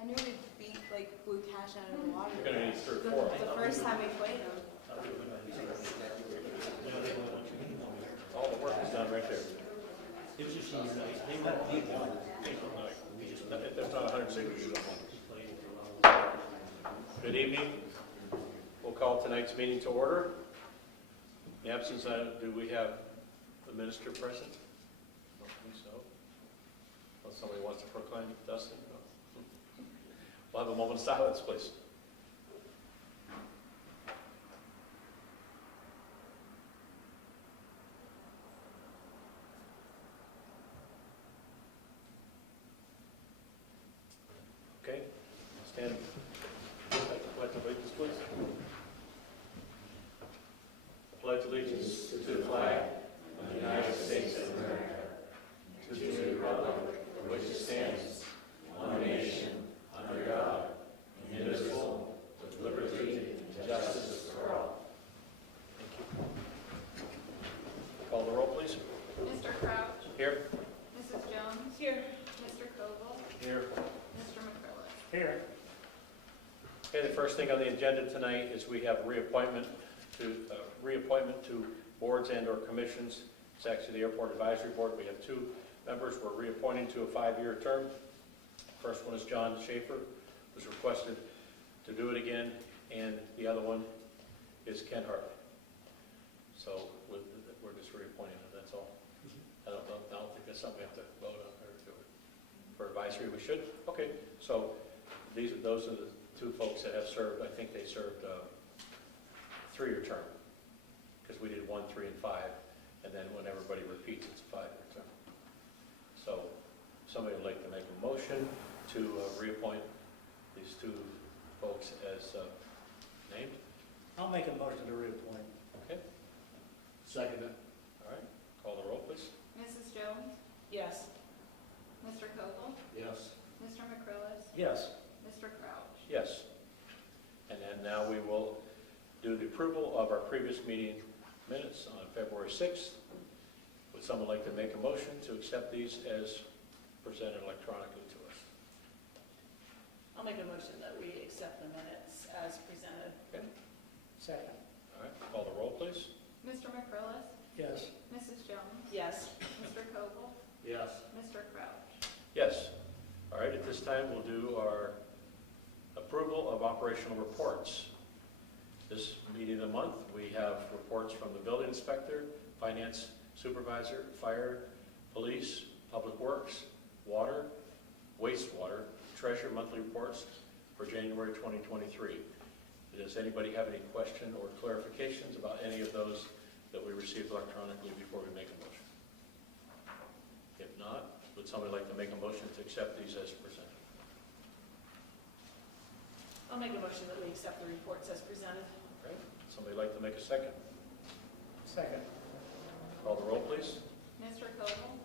I knew we beat like Blue Cash out of the water. You're gonna need third, the, fourth. the first time we played them. All the work is done right there. It was just easy. They let people on. There's not 100 signatures on one. Good evening. We'll call tonight's meeting to order. In the absence of, do we have the minister present? I don't think so. Unless somebody wants to proclaim Dustin? No. We'll have a moment of silence, please. Okay, stand. Pledge allegiance, please. Pledge allegiance to the flag of the United States of America, to the republic for which it stands, one nation, under God, indivisible, with liberty and justice for all. Thank you. Call the roll, please. Mr. Crouch. Here. Mrs. Jones. Here. Mr. Koval. Here. Mr. McCrillis. Here. Okay, the first thing on the agenda tonight is we have reappointment to boards and or commissions. It's actually the Airport Advisory Board. We have two members we're reappointing to a 5-year term. First one is John Schaefer, who's requested to do it again, and the other one is Ken Hart. So we're just reappointing him, that's all. I don't think that's something we have to vote on or do it. For advisory, we should? Okay, so those are the two folks that have served. I think they served a 3-year term, because we did 1, 3, and 5, and then when everybody repeats, it's a 5-year term. So somebody would like to make a motion to reappoint these two folks as named? I'll make a motion to reappoint. Okay, Second it. all right. Call the roll, please. Mrs. Jones. Yes. Mr. Koval. Yes. Mr. McCrillis. Yes. Mr. Crouch. Yes. And then now we will do the approval of our previous meeting minutes on February 6th. Would someone like to make a motion to accept these as presented electronically to us? I'll make a motion that we accept the minutes as presented. Okay. Second. All right. Call the roll, please. Mr. McCrillis. Yes. Mrs. Jones. Yes. Mr. Koval. Yes. Mr. Crouch. Yes. All right. At this time, we'll do our approval of operational reports. This meeting of the month, we have reports from the building inspector, finance supervisor, fire, police, public works, water, wastewater, treasurer monthly reports for January 2023. Does anybody have any question or clarifications about any of those that we received electronically before we make a motion? If not, would somebody like to make a motion to accept these as presented? I'll make a motion that we accept the reports as presented. Okay. Somebody like to make a second? Second. Call the roll, please. Mr. Koval.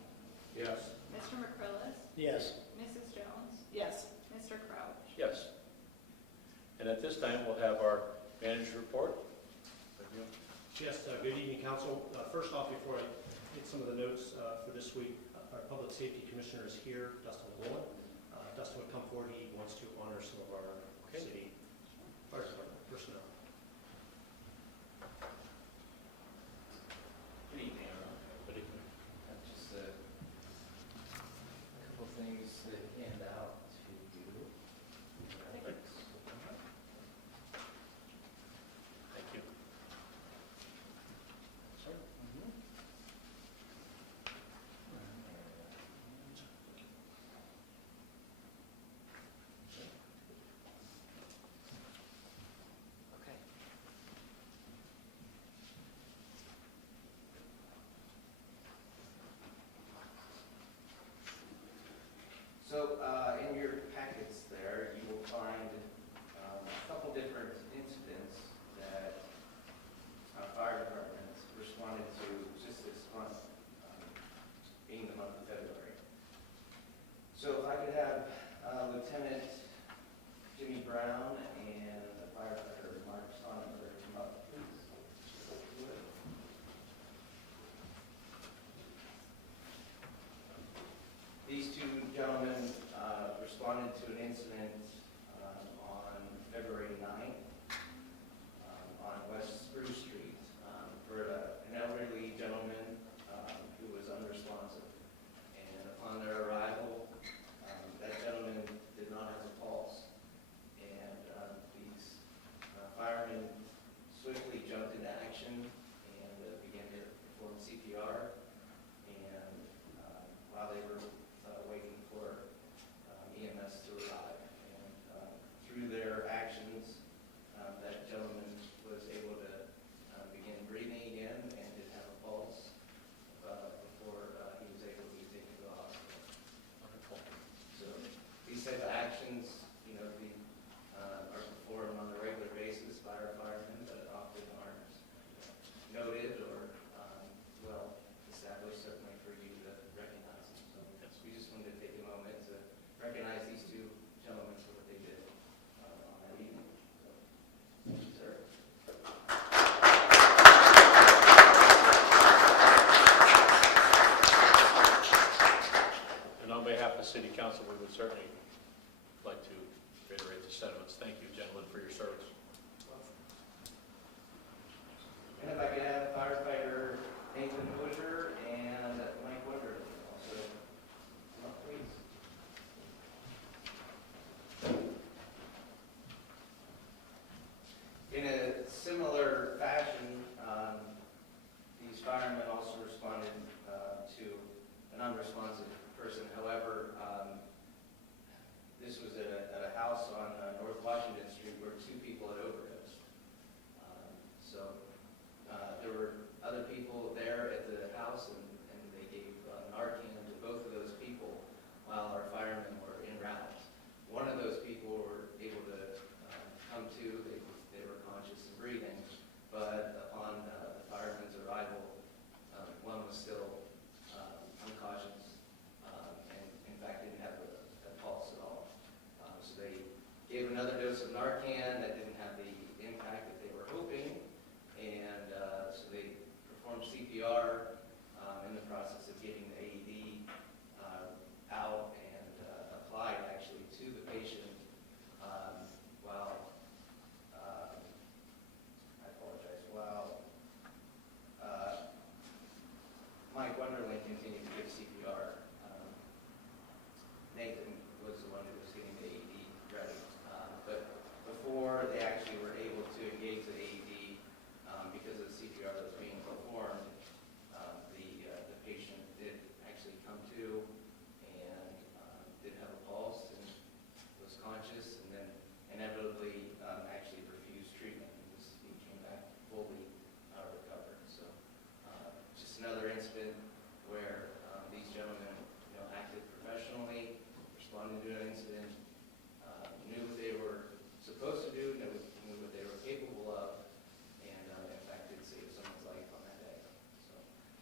Yes. Mr. McCrillis. Yes. Mrs. Jones. Yes. Mr. Crouch. Yes. And at this time, we'll have our manager report. Yes, good evening, Council. First off, before I hit some of the notes for this week, our Public Safety Commissioner is here, Dustin Wolin. Dustin would come forward. He wants to honor some of our city fire department personnel. Good evening, everyone. Good evening. Just a couple things to hand out to you. Thank you. Sure. Okay. So, in your packets there, you will find a couple different incidents that our fire department responded to just this month, being the month of February. So if I could have Lieutenant Jimmy Brown and the firefighter Mark Sonnenberg come up, please. If you would. These two gentlemen responded to an incident behalf of the city council, we would certainly like to reiterate the sentiments. Thank you, gentlemen, for your service. And if I could have firefighter Nathan Busher and Mike Woodard also, come up, please. In a similar fashion, these firemen also responded to an unresponsive person. However, this was at a house on North Washington Street where two people had overdosed. There were other people there at the house, and they gave Narcan to both of those people while our firemen were en route. One of those people were able to come to, they were conscious and breathing, but upon the firemen's arrival, one was still unconscious, and in fact didn't have a pulse at all. So they gave another dose of Narcan that didn't have the impact that they were hoping, and so they performed CPR in the process of getting the AED out and applied actually to the patient while, I apologize, while Mike Wonderland continued to give CPR. Nathan was the one who was getting the AED ready. But before they actually were able to engage the AED, because of the CPR that was being performed, the patient did actually come to and did have a pulse and was conscious, and then inevitably actually refused treatment. He came back fully recovered. So just another incident where these gentlemen, acted professionally, responded to an incident, knew what they were supposed to do, knew what they were capable of, and in fact did save someone's life on that day. So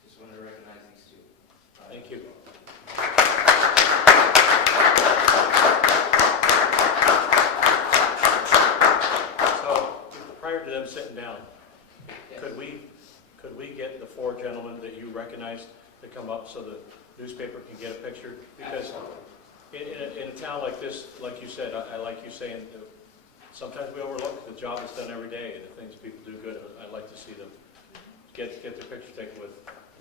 just wanted to recognize these two. Thank you. So prior to them sitting down, Yes. could we get the four gentlemen that you recognized to come up so the newspaper can get a picture? Because in a town like this, like you said, I like you saying, sometimes we overlook the job that's done every day, and the things people do good. I'd like to see them get their picture taken with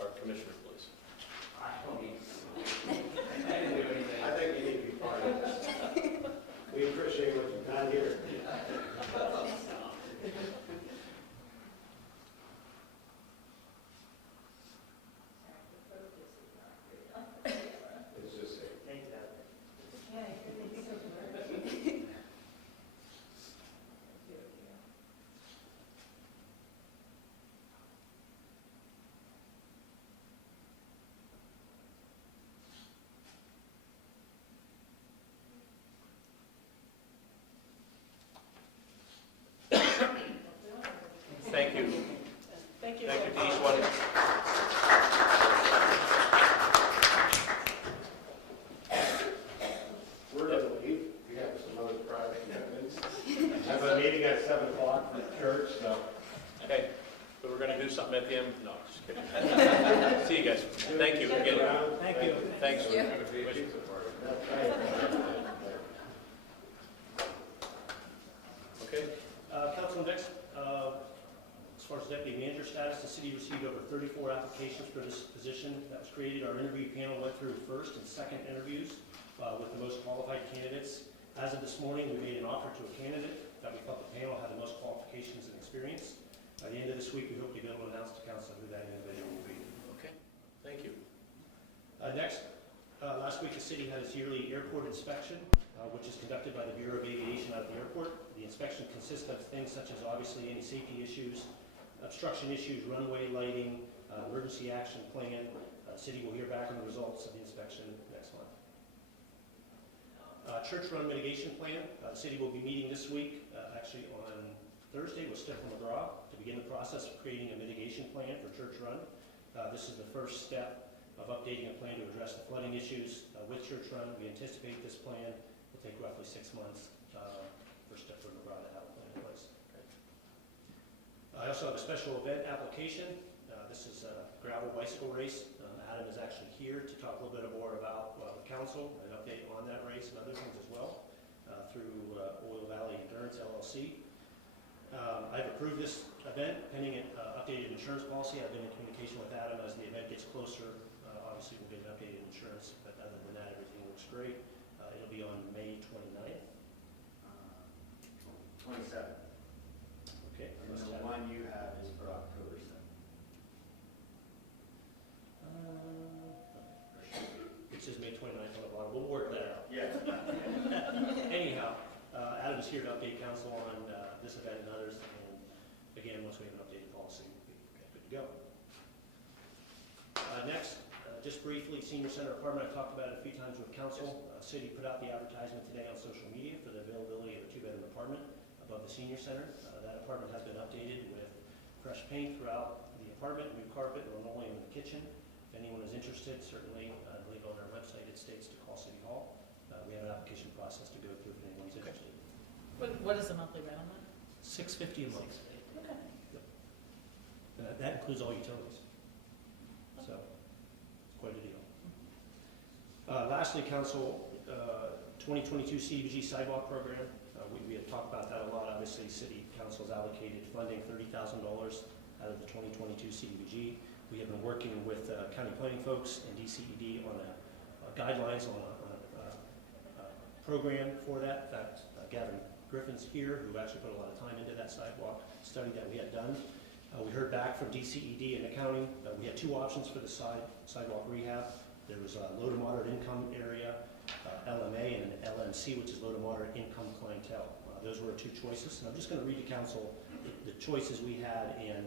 our commissioner, please. I don't need I didn't do anything. I think you need to be part of this. We appreciate what you've done here. It's just a Thank you. Thank you. Thank you for to each the- one. We're going to leave. We have some other private commitments. I have a meeting at 7 o'clock for church, so. Okay, but we're going to do something at the end? No, just kidding. See you guys. Thank you again. Thank you. Thanks. Yeah. That's right. Okay, Council, next, as far as deputy manager status, the city received over 34 applications for this position that was created. Our interview panel went through first and second interviews with the most qualified candidates. As of this morning, we made an offer to a candidate that we felt the panel had the most qualifications and experience. By the end of this week, we hope to be able to announce to council who that individual will be. okay, thank you. Next, last week the city had its yearly airport inspection, which is conducted by the Bureau of Aviation out of the airport. The inspection consists of things such as obviously any safety issues, obstruction issues, runway lighting, emergency action plan. The city will hear back on the results of the inspection next month. Church run mitigation plan. The city will be meeting this week, actually on Thursday with Stephen McGraw to begin the process of creating a mitigation plan for church run. This is the first step of updating a plan to address the flooding issues with church run. We anticipate this plan will take roughly 6 months for Stephen McGraw to have a plan in place. I also have a special event application. This is a gravel bicycle race. Adam is actually here to talk a little bit more about the council, an update on that race and other things as well through Oil Valley Endurance LLC. I've approved this event pending an updated insurance policy. I've been in communication with Adam as the event gets closer. Obviously, we'll get an updated insurance, but other than that, everything looks great. It'll be on May 29th. 27th. Okay. And the one you have is for October 7th. It says May 29th on the bottom. We'll work that out. Yeah. Anyhow, Adam's here to update council on this event and others, and again, once we have an updated policy, we'll be good to go. Next, just briefly, Senior Center Apartment, I've talked about it a few times with council. City put out the advertisement today on social media for the availability of a 2-bedroom apartment above the Senior Center. That apartment has been updated with fresh paint throughout the apartment, new carpet, linoleum in the kitchen. If anyone is interested, certainly, I believe on our website it states to call City Hall. We have an application process to go through if anyone's interested. What is the monthly rent on that? $650 a month. Okay. That includes all utilities. So, it's quite a deal. Lastly, council, 2022 CDBG sidewalk program. We have talked about that a lot. Obviously, city council has allocated funding, $30,000 out of the 2022 CDBG. We have been working with county planning folks and DCED on guidelines on a program for that. In fact, Gavin Griffin's here, who actually put a lot of time into that sidewalk study that we had done. We heard back from DCED and the county. We had 2 options for the sidewalk rehab. There was a low to moderate income area, LMA, and an LMC, which is low to moderate income clientele. Those were 2 choices. And I'm just going to read to council the choices we had and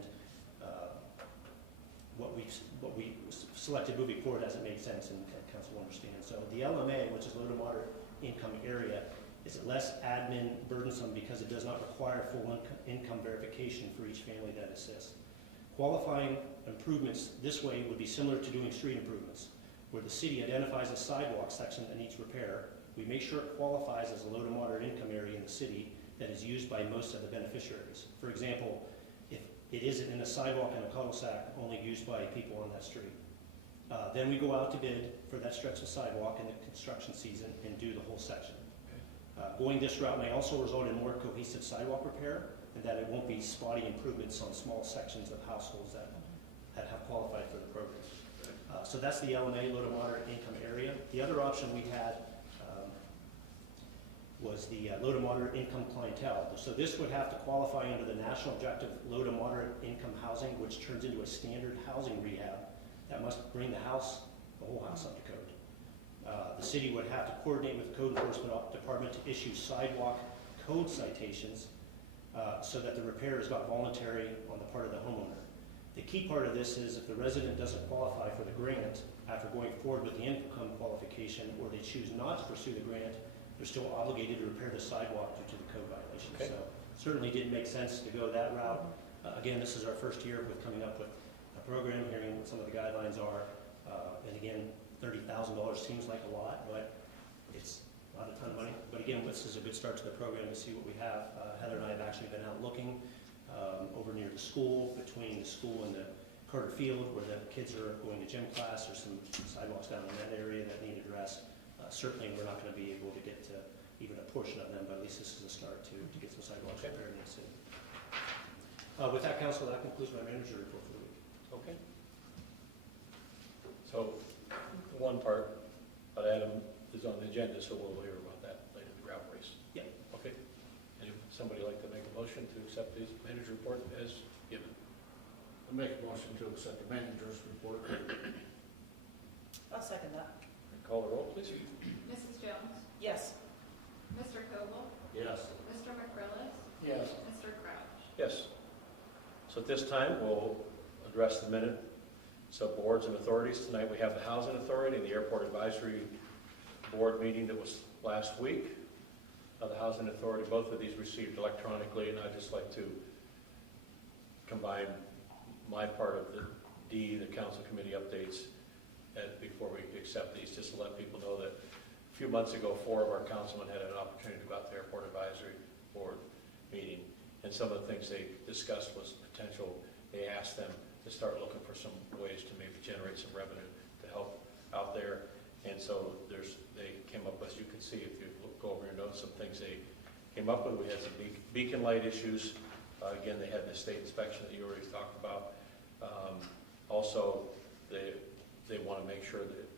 what we selected moving forward as it made sense and council understands. So the LMA, which is low to moderate income area, is less admin burdensome because it does not require full income verification for each family that assists. Qualifying improvements this way would be similar to doing street improvements, where the city identifies a sidewalk section that needs repair. We make sure it qualifies as a low to moderate income area in the city that is used by most of the beneficiaries. For example, if it isn't in a sidewalk in a cul-de-sac only used by people on that street. Then we go out to bid for that stretch of sidewalk in the construction season and do the whole section. Going this route may also result in more cohesive sidewalk repair and that it won't be spotty improvements on small sections of households that have qualified for the program. So that's the LMA, low to moderate income area. The other option we had was the low to moderate income clientele. So this would have to qualify under the national objective low to moderate income housing, which turns into a standard housing rehab that must bring the whole house up to code. The city would have to coordinate with the code enforcement department to issue sidewalk code citations so that the repair is not voluntary on the part of the homeowner. The key part of this is if the resident doesn't qualify for the grant after going forward with the income qualification, or they choose not to pursue the grant, they're still obligated to repair the sidewalk due to the code violation. Okay. So certainly didn't make sense to go that route. Again, this is our first year with coming up with a program, hearing what some of the guidelines are. And again, $30,000 seems like a lot, but it's not a ton of money. But again, this is a good start to the program to see what we have. Heather and I have actually been out looking over near the school, between the school and the Carter Field, where the kids are going to gym class. There's some sidewalks down in that area that need addressed. Certainly, we're not going to be able to get to even a portion of them, but at least this is a start to get some sidewalks repaired in the city. With that, council, that concludes my manager report for the week. Okay. So, one part, but Adam is on the agenda, so we'll hear about that later, the gravel race. Yeah. Okay. Somebody like to make a motion to accept the manager report as given? I make a motion to accept the manager's report. I'll second that. Call the roll, please. Mrs. Jones? Yes. Mr. Koval? Yes. Mr. McCrillis? Yes. Mr. Crouch? Yes. So at this time, we'll address the minutes of boards and authorities. Tonight we have the Housing Authority and the Airport Advisory Board meeting that was last week. The Housing Authority, both of these received electronically, and I'd just like to combine my part of the D, the council committee updates, before we accept these, just to let people know that a few months ago, 4 of our councilmen had an opportunity to go out to the Airport Advisory Board meeting, and some of the things they discussed was potential. They asked them to start looking for some ways to maybe generate some revenue to help out there, and so there's came up with. We had some beacon light issues. Again, they had the state inspection that you already talked about. Also, they want to make sure that,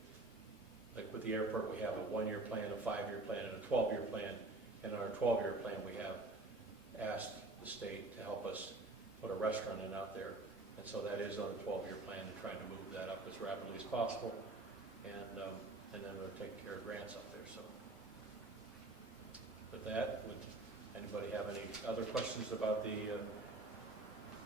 like with the airport, we have a 1-year plan, a 5-year plan, and a 12-year plan. And in our 12-year plan, we have asked the state to help us put a restaurant in out there. And so that is on the 12-year plan, and trying to move that up as rapidly as possible. And then we're taking care of grants up there. So with that, would anybody have any other questions about the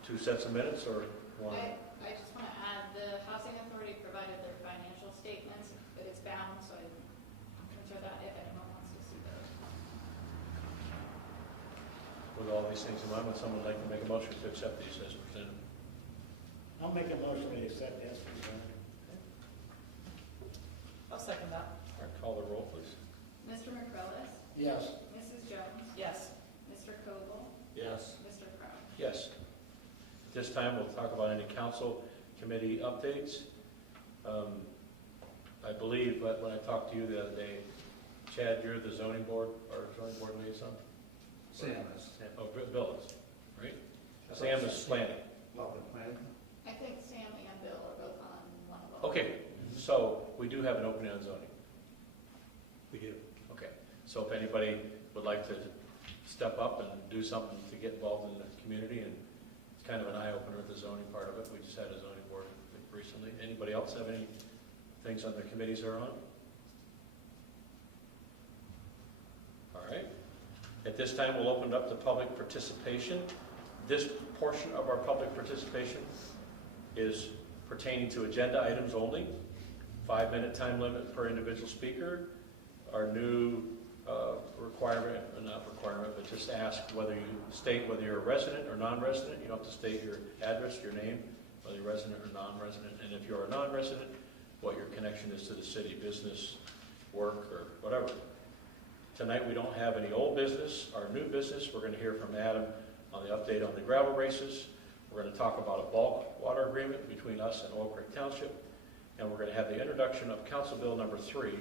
2 sets of minutes, or one? I just want to add, the Housing Authority provided their financial statements, but it's bound, so I'm concerned that if anyone wants to see those. With all these things in mind, would someone like to make a motion to accept these as presented? I'll make a motion to accept as presented. I'll second that. All right, call the roll, please. Mr. McCrillis? Yes. Mrs. Jones? Yes. Mr. Koval? Yes. Mr. Crouch? Yes. At this time, we'll talk about any council committee updates. I believe, but when I talked to you the other day, Chad, you're the zoning board, or zoning board liaison? Sam is. Oh, Bill is, right? Sam is planning. Love the plan. I think Sam and Bill are both on one of them. Okay, so we do have an opening on zoning. We do. Okay, so if anybody would like to step up and do something to get involved in the community, and it's kind of an eye-opener, the zoning part of it. We just had a zoning board recently. Anybody else have any things on the committees they're on? All right. At this time, we'll open it up to public participation. This portion of our public participation is pertaining to agenda items only. 5-minute time limit per individual speaker. Our new requirement, not requirement, but just ask whether you state whether you're a resident or non-resident. You don't have to state your address, your name, whether you're resident or non-resident. And if you're a non-resident, what your connection is to the city, business, work, or whatever. Tonight, we don't have any old business or new business. We're going to hear from Adam on the update on the gravel races. We're going to talk about a bulk water agreement between us and Oil Creek Township. And we're going to have the introduction of Council Bill number 3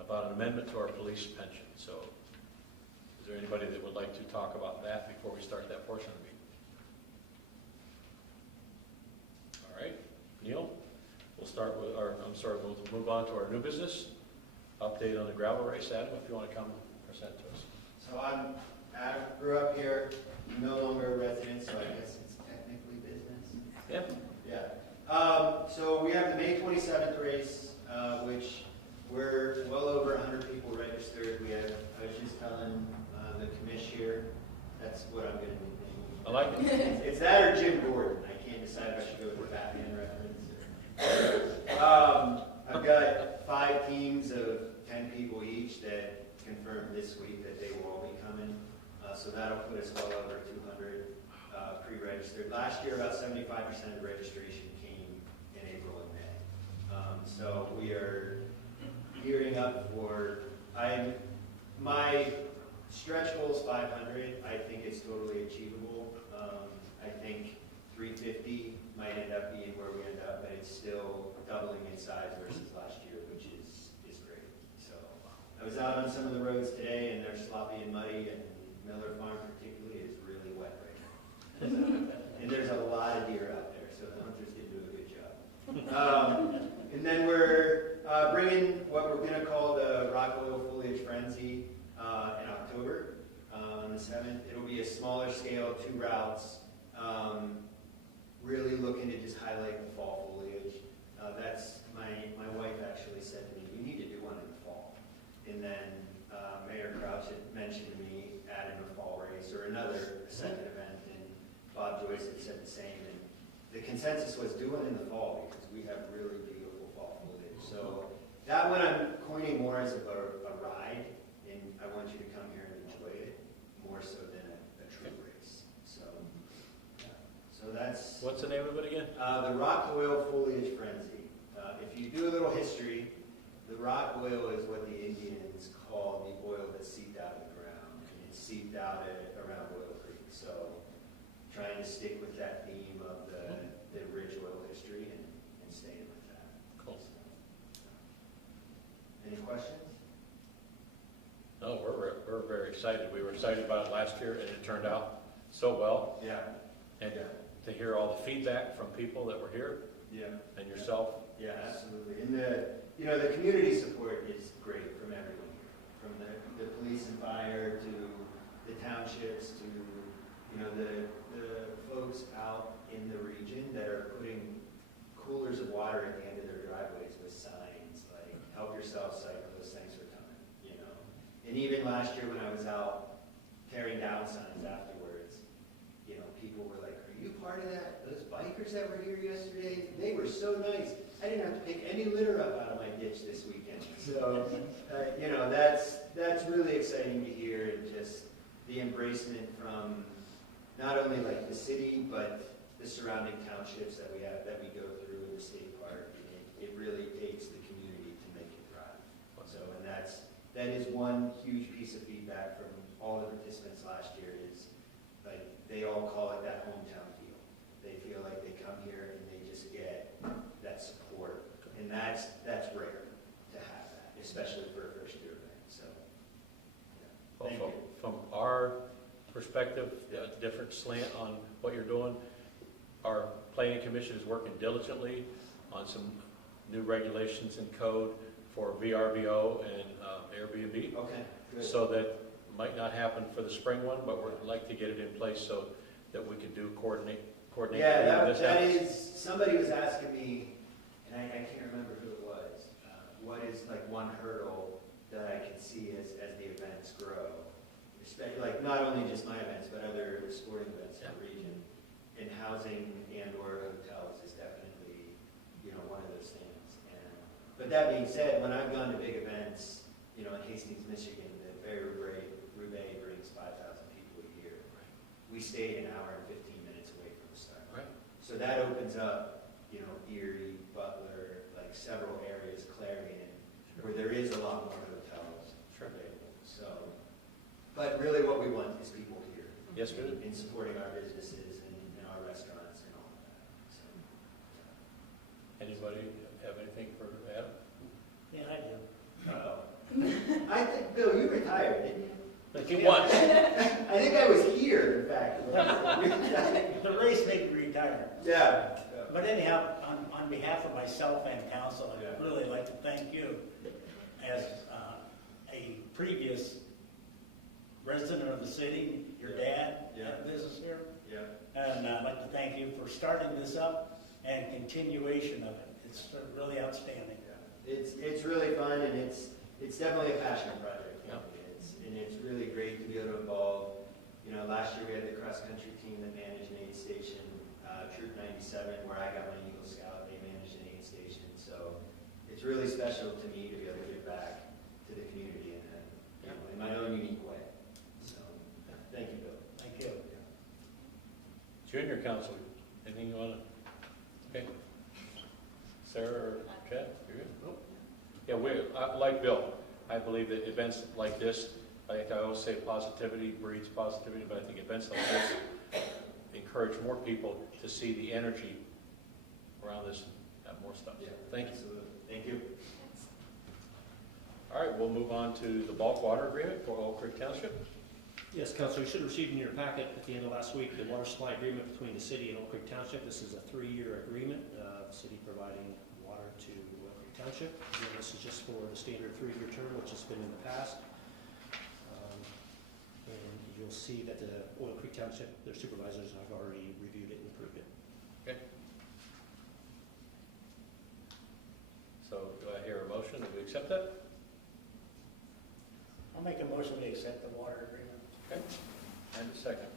about an amendment to our police pension. So is there anybody that would like to talk about that before we start that portion of the meeting? All right, Neil, we'll start with we'll move on to our new business. Update on the gravel race. Adam, if you want to come present to us. So I grew up here, no longer a resident, so I guess it's technically business. Yeah. Yeah. So we have the May 27th race, which we're well over 100 people registered. I was just telling the commission here, that's what I'm going to be thinking. I like it. It's that or Jim Gordon. I can't decide if I should go with the Batman reference. I've got 5 teams of 10 people each that confirmed this week that they will all be coming. So that'll put us well over 200 pre-registered. Last year, about 75% of registration came in April and May. So we are gearing up for, my stretch goal is 500. I think it's totally achievable. I think 350 might end up being where we end up, but it's still doubling in size versus last year, which is great. So I was out on some of the roads today, and they're sloppy and muddy, and Miller Farm particularly is really wet right now. And there's a lot of deer out there, so the hunters did do a good job. And then we're bringing what we're going to call the Rock Oil Foliage Frenzy in October on the 7th. It'll be a smaller scale, 2 routes. Really looking to just highlight the fall foliage. That's my wife actually said to me, we need to do one in the fall. And then Mayor Crouch had mentioned to me adding a fall race or another second event, and Bob Joyce had said the same. And the consensus was do it in the fall because we have really beautiful fall foliage. So that one I'm coining more as a ride, and I want you to come here and enjoy it more so than a true race. So. So that's What's the name of it again? the Rock Oil Foliage Frenzy. If you do a little history, the rock oil is what the Indians called the oil that seeped out of the ground. And it seeped out around Oil Creek. So trying to stick with that theme of the rich oil history and staying with that. Cool. Any questions? No, we're very excited. We were excited about it last year, and it turned out so well. Yeah, And Yeah. to hear all the feedback from people that were here yeah. and yourself, Yeah, absolutely. And the community support is great from everyone here, from the police and fire to the townships to, the folks out in the region that are putting coolers of water at the end of their driveways with signs like, help yourself, cyclists, thanks for coming, And even last year when I was out tearing down signs afterwards, people were like, are you part of that? Those bikers that were here yesterday, they were so nice. I didn't have to pick any litter up out of my ditch this weekend. So, that's really exciting to hear, and just the embracement from not only like the city, but the surrounding townships that we go through in the state park. It really takes the community to make it thrive. So, and that is one huge piece of feedback from all the participants last year is, like, they all call it that hometown feel. They feel like they come here and they just get that support. And that's rare to have that, especially for a first year event. So, well, thank from, you. from our perspective, a different slant on what you're doing, our planning commission is working diligently on some new regulations and code for VRBO and Airbnb. Okay, good. So that might not happen for the spring one, but we'd like to get it in place so that we can coordinate. Yeah, this that happens. is, somebody was asking me, and I can't remember who it was, what is like one hurdle that I can see as the events grow? Especially, like, not only just my events, but other sporting events in the region. And housing and or hotels is definitely, one of those things. But that being said, when I've gone to big events, in Hastings, Michigan, the Fair Roubaix brings 5,000 people a year. We stayed an hour and 15 minutes away from the start. Right. So that opens up, Erie, Butler, like several areas, Clarion, where there is a lot more hotels available. So, but really what we want is people here. Yes, we do. In supporting our businesses and our restaurants and all of that. So, Anybody have anything for Adam? Yeah, I do. I think, Bill, you retired, didn't you? Like you want. I think I was here, in fact. The race made me retire. Yeah. But anyhow, on behalf of myself and council, Yeah. I'd really like to thank you as a previous resident of the city, your dad had a business here. Yeah. And I'd like to thank you for starting this up and continuation of it. It's really outstanding. It's really fun, and it's definitely a passion project. Yeah. It's really great to be able to involve. Last year we had the cross country team that managed an aid station, Troop 97, where I got my Eagle Scout. They managed an aid station, so it's really special to me to be able to give back to the community in my own unique way. So, thank you, Bill. Thank you. Junior council, anything you want to? Okay. Sarah or Chad, you're good? Yeah, like Bill, I believe that events like this, like I always say, positivity breeds positivity, but I think events like this encourage more people to see the energy around this and have more stuff. Yeah, Thank you. absolutely. Thank you. All right, we'll move on to the bulk water agreement for Oak Creek Township. Yes, Council, you should have received in your packet at the end of last week the water supply agreement between the city and Oak Creek Township. This is a 3-year agreement, the city providing water to Oak Creek Township. Again, this is just for the standard 3-year term, which has been in the past. And you'll see that the Oil Creek Township, their supervisors have already reviewed it and approved it. Okay. So do I hear a motion that we accept that? I'll make a motion to accept the water agreement. Okay. And a second.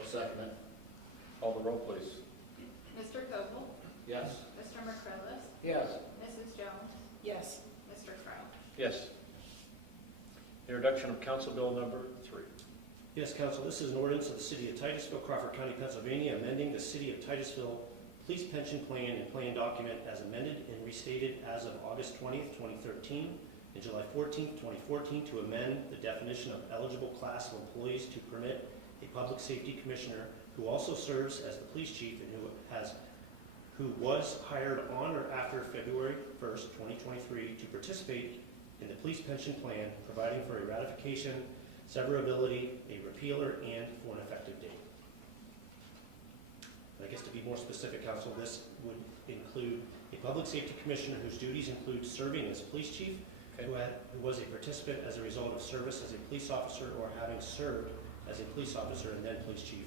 I'll second it. Call the roll, please. Mr. Koval, Yes. Mr. McCrillis, Yes. Mrs. Jones, Yes. Mr. Crowe. Yes. Introduction of Council Bill number 3. Yes, Council, this is an ordinance of the City of Titusville, Crawford County, Pennsylvania, amending the City of Titusville Police Pension Plan and Plan Document as amended and restated as of August 20th, 2013, and July 14th, 2014, to amend the definition of eligible class of employees to permit a public safety commissioner who also serves as the police chief and who was hired on or after February 1st, 2023, to participate in the police pension plan, providing for a ratification severability, a repealer, and for an effective date. And I guess to be more specific, council, this would include a public safety commissioner whose duties include serving as police chief, Okay. who was a participant as a result of service as a police officer or having served as a police officer and then police chief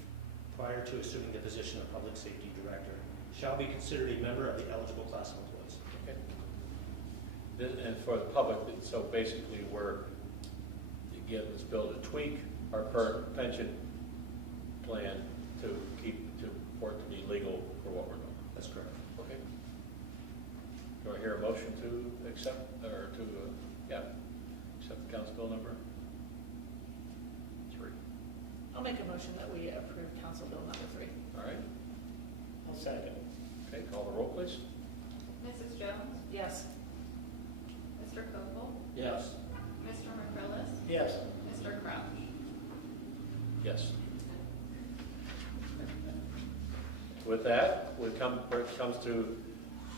prior to assuming the position of public safety director, shall be considered a member of the eligible class of employees. Okay. And for the public, so basically we're, again, this bill to tweak our current pension plan to for it to be legal for what we're doing. That's correct. Okay. Do I hear a motion to accept, or to, accept the Council Bill number 3? I'll make a motion that we approve Council Bill number 3. All right. I'll second. Okay, call the roll, please. Mrs. Jones? Yes. Mr. Koval? Yes. Mr. McCrillis? Yes. Mr. Crouch? Yes. With that, it comes to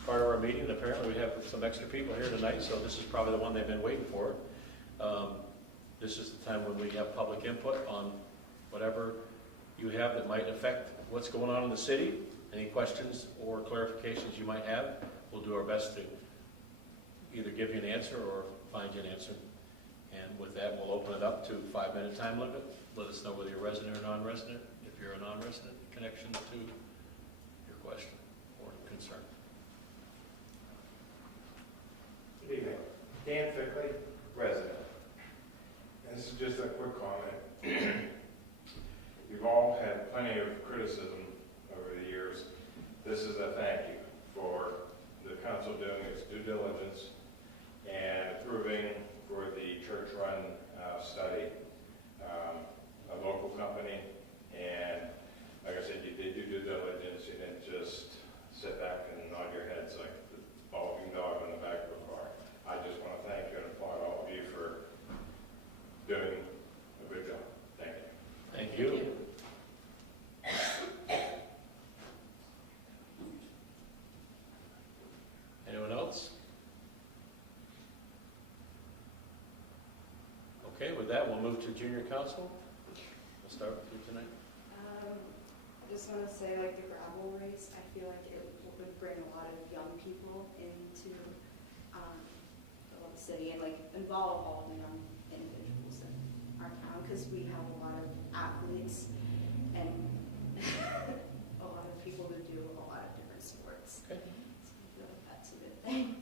part of our meeting. Apparently, we have some extra people here tonight, so this is probably the one they've been waiting for. This is the time when we have public input on whatever you have that might affect what's going on in the city. Any questions or clarifications you might have, we'll do our best to either give you an answer or find you an answer. And with that, we'll open it up to 5-minute time limit. Let us know whether you're resident or non-resident. If you're a non-resident, connection to your question or concern. Good evening. Dan Fickley, resident. And this is just a quick comment. You've all had plenty of criticism over the years. This is a thank you for the council doing its due diligence and approving for the church-run study, a local company. And like I said, you did your due diligence. You didn't just sit back and nod your heads like the barking dog on the back of a car. I just want to thank you and applaud all of you for doing a good job. Thank you. Thank you. Anyone else? Okay, with that, we'll move to junior council. We'll start with you tonight. I just want to say, like, the gravel race, I feel like it would bring a lot of young people into the city and, like, involve all the young individuals in our town, because we have a lot of athletes and a lot of people that do a lot of different sports. Okay. So I feel like that's a good thing.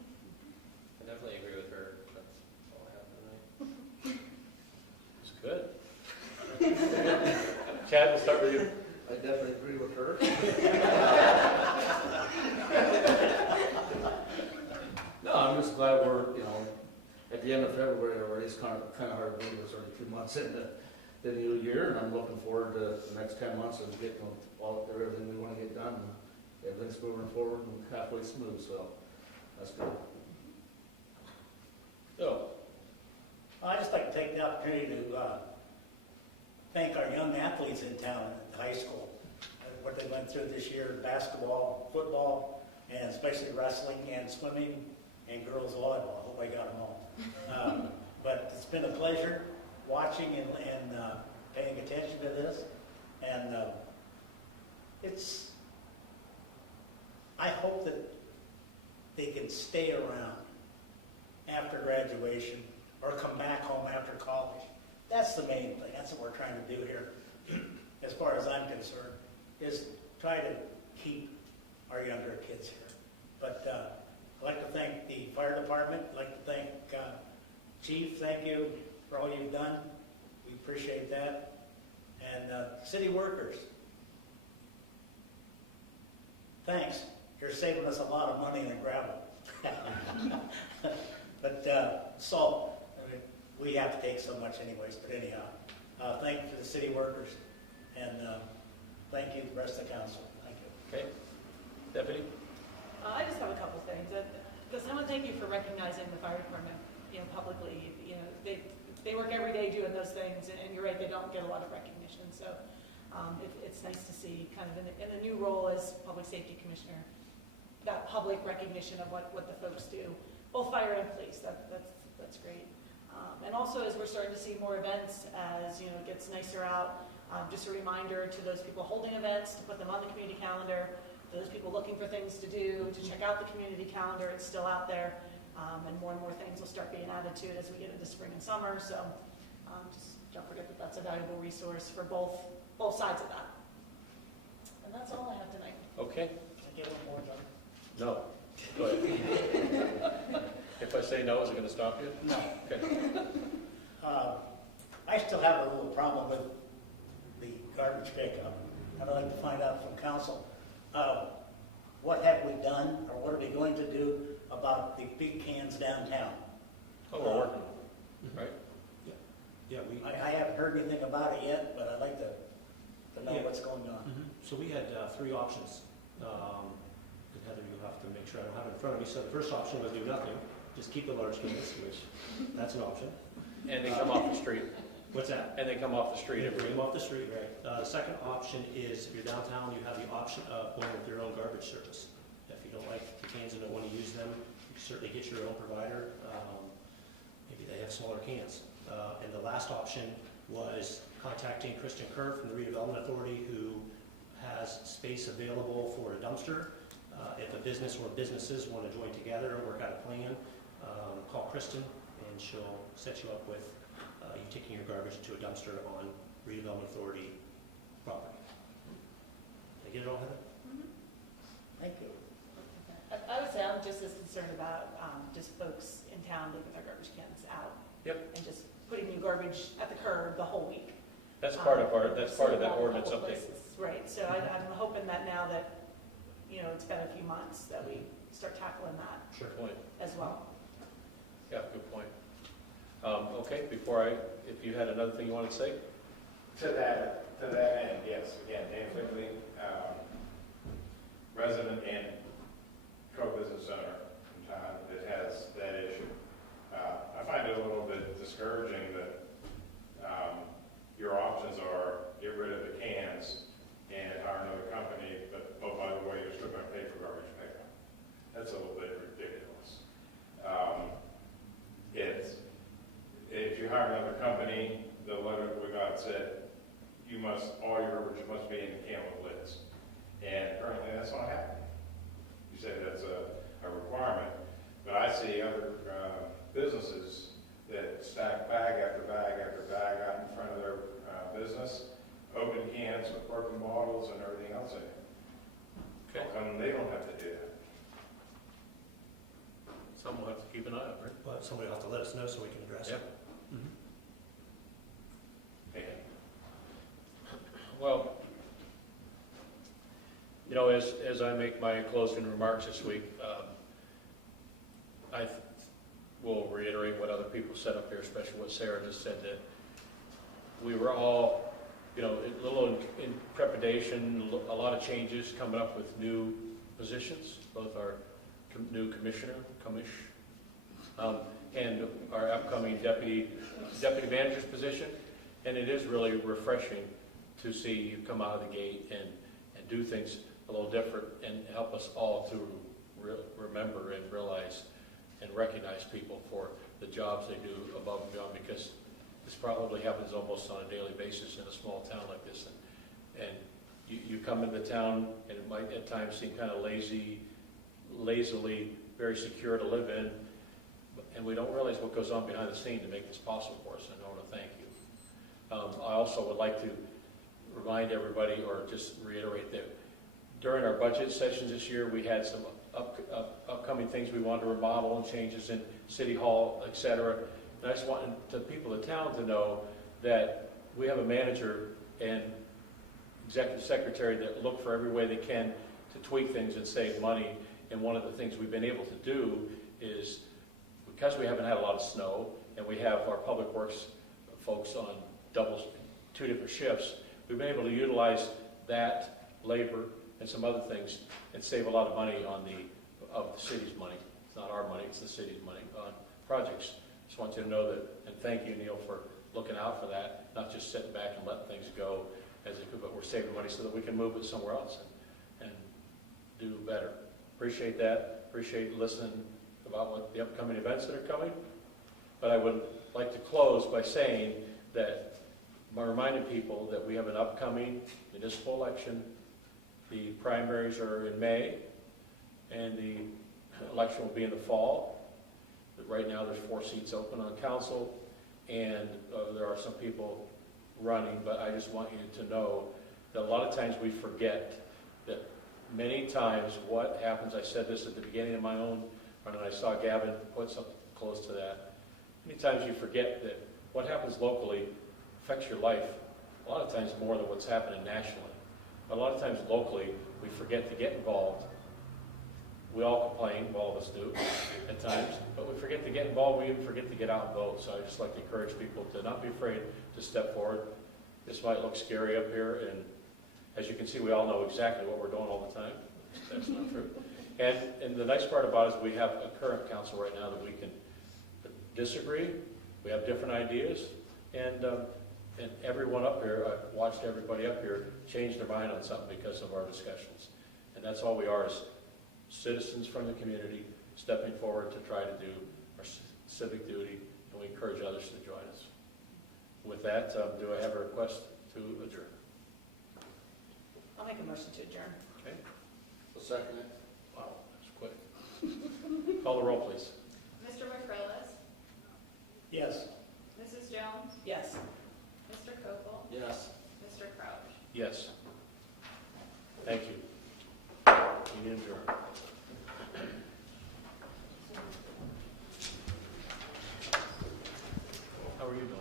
I definitely agree with her. That's all I have tonight. It's good. Chad, we'll start with you. I definitely agree with her. No, I'm just glad we're, at the end of February already. It's kind of hard to believe it's already 2 months into the new year, and I'm looking forward to the next 10 months of getting everything we want to get done. Everything's moving forward and halfway smooth, so that's good. So, I'd just like to take the opportunity to thank our young athletes in town at the high school. What they went through this year, basketball, football, and especially wrestling and swimming and girls volleyball. I hope I got them all. But it's been a pleasure watching and paying attention to this. And I hope that they can stay around after graduation or come back home after college. That's the main thing. That's what we're trying to do here, as far as I'm concerned, is try to keep our younger kids here. But I'd like to thank the fire department. I'd like to thank Chief. Thank you for all you've done. We appreciate that. And city workers, thanks. You're saving us a lot of money in the gravel. But salt. We have to take so much anyways, but anyhow, thank you to the city workers, and thank you to the rest of the council. Thank you. okay. Deputy? I just have a couple things. Because I want to thank you for recognizing the fire department, publicly. They work every day doing those things, and you're right, they don't get a lot of recognition. So it's nice to see kind of in the new role as public safety commissioner, that public recognition of what the folks do, both fire and police. That's great. And also as we're starting to see more events, as you know, it gets nicer out, just a reminder to those people holding events to put them on the community calendar. Those people looking for things to do, to check out the community calendar, it's still out there. And more things will start being added to it as we get into spring and summer. So just don't forget that that's a valuable resource for both sides of that. And that's all I have tonight. Okay? I get one more, John? No. Go ahead. If I say no, is it going to stop you? No. Okay. I still have a little problem with the garbage pickup. I'd like to find out from council, what have we done, or what are we going to do about the big cans downtown? Oh, we're working, right? Yeah, I haven't heard anything about it yet, but I'd like to know Yeah. what's going on. So we had three options. And Heather, you'll have to make sure I don't have it in front of me. So the first option was do nothing, just keep the large cans, which that's an option. And they come off the street. What's that? And they come off the street. Bring them off the street, right. The second option is if you're downtown, you have the option of going with your own garbage service. If you don't like the cans and don't want to use them, you can certainly get your own provider. Maybe they have smaller cans. And the last option was contacting Kristen Kerr from the Redevelopment Authority, who has space available for a dumpster. If a business or businesses want to join together and work out a plan, call Kristen and she'll set you up with you taking your garbage to a dumpster on Redevelopment Authority property. Did I get it all, Heather? Thank you. I would say I'm just as concerned about just folks in town leaving their garbage cans out. Yep. And just putting new garbage at the curb the whole week. That's part of that ordinance Couple update. places. Right, so I'm hoping that now that, you know, it's been a few months, that we start tackling that Sure. Good point. as well. Yeah, good point. Okay, if you had another thing you wanted to say? To that end, yes, again, Dan Quigley, resident and co-business owner in town that has that issue. I find it a little bit discouraging that your options are get rid of the cans and hire another company, but oh, by the way, you're still going to pay for garbage pickup. That's a little bit ridiculous. If you hire another company, the letter we got said, all your garbage must be in the can with lids. And currently that's not happening. You say that's a requirement, but I see other businesses that stack bag after bag after bag out in front of their business, open cans with broken bottles and everything else in it. Okay. How come they don't have to do that? Someone will have to keep an eye on, right? But somebody will have to let us know so we can address it. Well, you know, as I make my closing remarks this week, I will reiterate what other people said up here, especially what Sarah just said, that we were all, you know, a little in trepidation, a lot of changes, coming up with new positions, both our new commissioner, and our upcoming deputy manager's position. And it is really refreshing to see you come out of the gate and do things a little different and help us all to remember and realize and recognize people for the jobs they do above and beyond, because this probably happens almost on a daily basis in a small town like this. And you come into town and it might at times seem kind of lazily very secure to live in, and we don't realize what goes on behind the scene to make this possible for us, and I want to thank you. I also would like to remind everybody, or just reiterate, that during our budget sessions this year, we had some upcoming things we wanted to remodel and changes in City Hall, et cetera. And I just want the people of town to know that we have a manager and executive secretary that look for every way they can to tweak things and save money. And one of the things we've been able to do is, because we haven't had a lot of snow, and we have our public works folks on two different shifts, we've been able to utilize that labor and some other things and save a lot of money of the city's money. It's not our money, it's the city's money on projects. Just want you to know that, and thank you, Neil, for looking out for that, not just sitting back and letting things go as it could, but we're saving money so that we can move it somewhere else and do better. Appreciate that. Appreciate listening about what the upcoming events that are coming. But I would like to close by saying that, by reminding people that we have an upcoming municipal election. The primaries are in May, and the election will be in the fall. But right now, there's 4 seats open on council, and there are some people running, but I just want you to know that a lot of times we forget that many times what happens, I said this at the beginning of my own run, and I saw Gavin put something close to that. Many times you forget that what happens locally affects your life a lot of times more than what's happening nationally. But a lot of times locally, we forget to get involved. We all complain, all of us do at times, but we forget to get involved, we even forget to get out and vote. So I just like to encourage people to not be afraid to step forward. This might look scary up here, and as you can see, we all know exactly what we're doing all the time. That's not true. And the nice part about it is we have a current council right now that we can disagree, we have different ideas, and everyone up here, I've watched everybody up here change their mind on something because of our discussions. And that's all we are, is citizens from the community stepping forward to try to do our civic duty, and we encourage others to join us. With that, do I have a request to adjourn? I'll make a motion to adjourn. Okay. I'll second it. Wow, that's quick. Call the roll, please. Mr. McCrillis? Yes. Mrs. Jones? Yes. Mr. Koppel? Yes. Mr. Crouch? Yes. Thank you. Meeting adjourned. How are you doing?